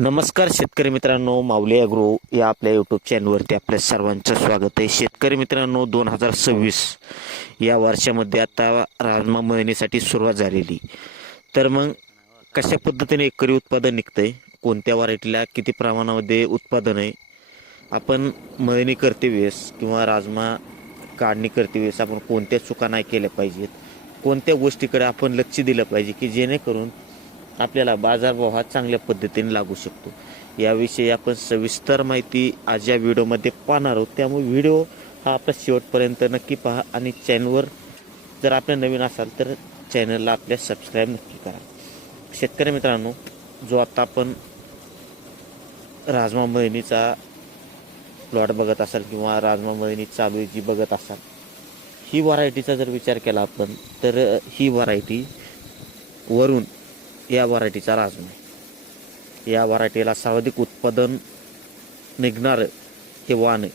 नमस्कार शेतकरी मित्रांनो, माऊली ॲग्रो या आपल्या यूट्यूब चॅनलवरती आपल्या सर्वांचं स्वागत आहे. शेतकरी मित्रांनो, 2026 या वर्षामध्ये आता राजमा मळणीसाठी सुरुवात झालेली. तर मग कशा पद्धतीने एकरी उत्पादन निघतंय, कोणत्या व्हरायटीला किती प्रमाणामध्ये उत्पादन आहे, आपण मळणी करते वेळेस किंवा राजमा काढणी करते वेळेस आपण कोणत्या चुका नाही केल्या पाहिजेत, कोणत्या गोष्टीकडे आपण लक्ष दिलं पाहिजे की जेणेकरून आपल्याला बाजारभाव हा चांगल्या पद्धतीने लागू शकतो, याविषयी आपण सविस्तर माहिती आज या व्हिडिओमध्ये पाहणार आहोत. त्यामुळे व्हिडिओ हा आपला शेवटपर्यंत नक्की पहा आणि चॅनलवर जर आपण नवीन असाल तर चॅनलला आपल्या सबस्क्राईब नक्की करा. शेतकरी मित्रांनो, जो आता आपण राजमा मळणीचा प्लॉट बघत असाल किंवा राजमा मळणी चालू आहे जी बघत असाल, ही व्हरायटीचा जर विचार केला आपण तर ही व्हरायटी वरून या व्हरायटीचा राजमा आहे. या व्हरायटीला सर्वाधिक उत्पादन निघणारं हे वाण आहे.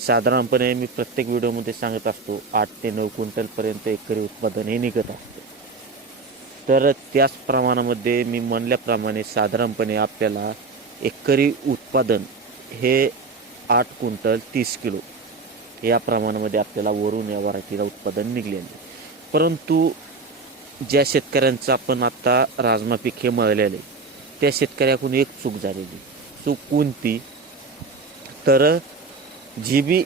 साधारणपणे मी प्रत्येक व्हिडिओमध्ये सांगत असतो 8 ते 9 क्विंटलपर्यंत एकरी उत्पादन हे निघत असते. तर त्याच प्रमाणामध्ये मी म्हणल्याप्रमाणे साधारणपणे आपल्याला एकरी उत्पादन हे 8 क्विंटल 30 किलो या प्रमाणामध्ये आपल्याला वरून या व्हरायटीला उत्पादन निघलेले. परंतु ज्या शेतकऱ्यांचं आपण आता राजमा पीक हे मळलेलं आहे त्या शेतकऱ्याकडून एक चूक झालेली. चूक कोणती तर जी बी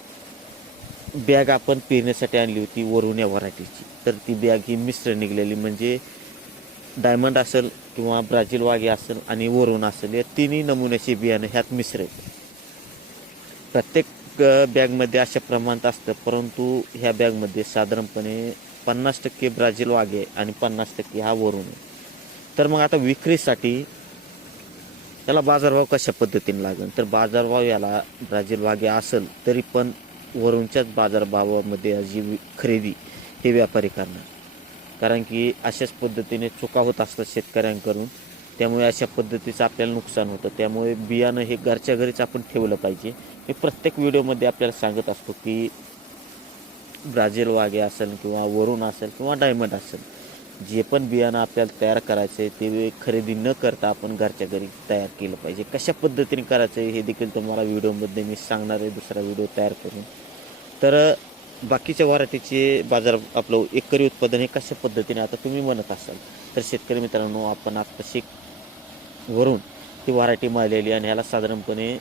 बॅग आपण पेरण्यासाठी आणली होती वरून या व्हरायटीची, तर ती बॅग ही मिश्र निघलेली. म्हणजे डायमंड असेल किंवा ब्राझील वाघे असेल आणि वरून असेल, या तिन्ही नमुन्याचे बियाणं ह्यात मिश्र आहे. प्रत्येक बॅगमध्ये अशा प्रमाणात असतं, परंतु ह्या बॅगमध्ये साधारणपणे 50% ब्राझील वाघे आणि 50% हा वरून आहे. तर मग आता विक्रीसाठी त्याला बाजारभाव कशा पद्धतीने लागेल, तर बाजारभाव याला ब्राझील वाघे असेल तरी पण वरूनच्याच बाजारभावामध्ये जी खरेदी हे व्यापारी करणार. कारण की अशाच पद्धतीने चुका होत असतात शेतकऱ्यांकडून, त्यामुळे अशा पद्धतीचं आपल्याला नुकसान होतं. त्यामुळे बियाणं हे घरच्या घरीच आपण ठेवलं पाहिजे. मी प्रत्येक व्हिडिओमध्ये आपल्याला सांगत असतो की ब्राझील वाघे असेल किंवा वरून असेल किंवा डायमंड असेल, जे पण बियाणं आपल्याला तयार करायचं आहे ते खरेदी न करता आपण घरच्या घरी तयार केलं पाहिजे. कशा पद्धतीने करायचं आहे हे देखील तुम्हाला व्हिडिओमध्ये मी सांगणार आहे, दुसरा व्हिडिओ तयार करून. तर बाकीच्या व्हरायटीचे बाजार आपलं एकरी उत्पादन हे कशा पद्धतीने आता तुम्ही म्हणत असाल, तर शेतकरी मित्रांनो, आपण आत्ताशी वरून ही व्हरायटी मळलेली आणि ह्याला साधारणपणे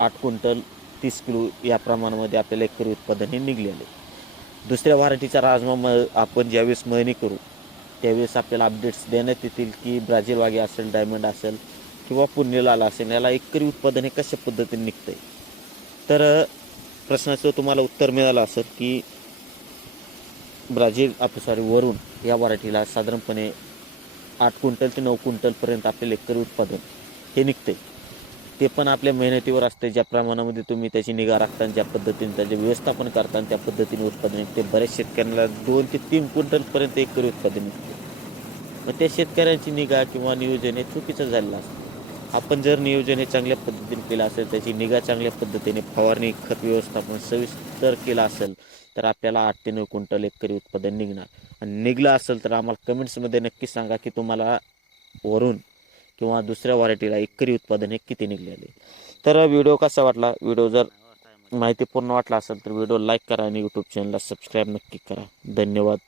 8 क्विंटल 30 किलो या प्रमाणामध्ये आपल्याला एकरी उत्पादन हे निघलेले. दुसऱ्या व्हरायटीचा राजमा आपण ज्यावेळेस मळणी करू त्यावेळेस आपल्याला अपडेट्स देण्यात येतील की ब्राझील वाघे असेल, डायमंड असेल किंवा पुण्यलाल असेल, याला एकरी उत्पादन हे कशा पद्धतीने निघतंय. तर प्रश्नाचं तुम्हाला उत्तर मिळालं असेल की वरून या व्हरायटीला साधारणपणे 8 क्विंटल ते 9 क्विंटलपर्यंत आपल्याला एकरी उत्पादन हे निघते. ते पण आपल्या मेहनतीवर असते. ज्या प्रमाणामध्ये तुम्ही त्याची निगा राखता, ज्या पद्धतीने त्याचे व्यवस्थापन करता त्या पद्धतीने उत्पादन निघते. बऱ्याच शेतकऱ्यांना 2 ते 3 क्विंटलपर्यंत एकरी उत्पादन निघते. मग त्या शेतकऱ्यांची निगा किंवा नियोजन हे चुकीचं झालेलं असतं. आपण जर नियोजन हे चांगल्या पद्धतीने केलं असेल, त्याची निगा चांगल्या पद्धतीने, फवारणी खत व्यवस्थापन सविस्तर केलं असेल तर आपल्याला 8 ते 9 क्विंटल एकरी उत्पादन निघणार. आणि निघलं असेल तर आम्हाला कमेंट्समध्ये नक्की सांगा की तुम्हाला वरून किंवा दुसऱ्या व्हरायटीला एकरी उत्पादन हे किती निघलेले. तर व्हिडिओ कसा वाटला, व्हिडिओ जर माहितीपूर्ण वाटला असेल तर व्हिडिओ लाईक करा आणि यूट्यूब चॅनलला सबस्क्राईब नक्की करा. धन्यवाद.